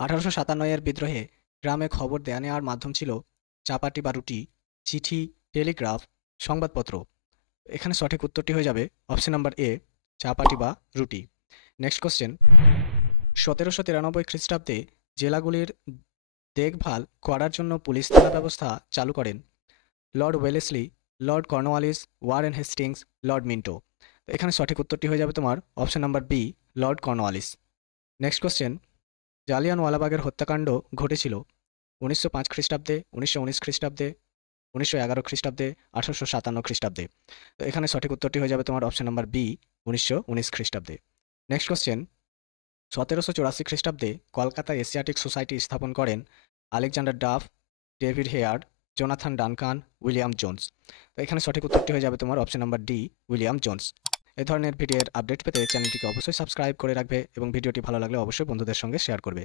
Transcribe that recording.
1857 এর বিদ্রোহে গ্রামে খবর দেয়া নেওয়ার মাধ্যম ছিল চাপাটি বা রুটি, চিঠি, টেলিগ্রাফ, সংবাদপত্র। এখানে সঠিক উত্তরটি হয়ে যাবে অপশন নাম্বার এ, চাপাটি বা রুটি। নেক্সট কোশ্চেন, 1793 খ্রিস্টাব্দে জেলাগুলির দেখভাল করার জন্য পুলিশ থানা ব্যবস্থা চালু করেন Lord Wellesley, Lord Cornwallis, Warren Hastings, Lord Minto. তো এখানে সঠিক উত্তরটি হয়ে যাবে তোমার option number B, Lord Cornwallis. Next question, জালিয়ানওয়ালাবাগের হত্যাকাণ্ড ঘটেছিল 1905 খ্রিস্টাব্দে, 1919 খ্রিস্টাব্দে, 1911 খ্রিস্টাব্দে, 1857 খ্রিস্টাব্দে। তো এখানে সঠিক উত্তরটি হয়ে যাবে তোমার অপশন নাম্বার বি, 1919 খ্রিস্টাব্দে। নেক্সট কোশ্চেন, 1784 খ্রিস্টাব্দে কলকাতায় এশিয়াটিক সোসাইটি স্থাপন করেন Alexander Duff, David Hare, Jonathan Duncan, William Jones. তো এখানে সঠিক উত্তরটি হয়ে যাবে তোমার option number D, William Jones. এই ধরনের ভিডিওর আপডেট পেতে চ্যানেলটিকে অবশ্যই সাবস্ক্রাইব করে রাখবে এবং ভিডিওটি ভালো লাগলে অবশ্যই বন্ধুদের সঙ্গে শেয়ার করবে।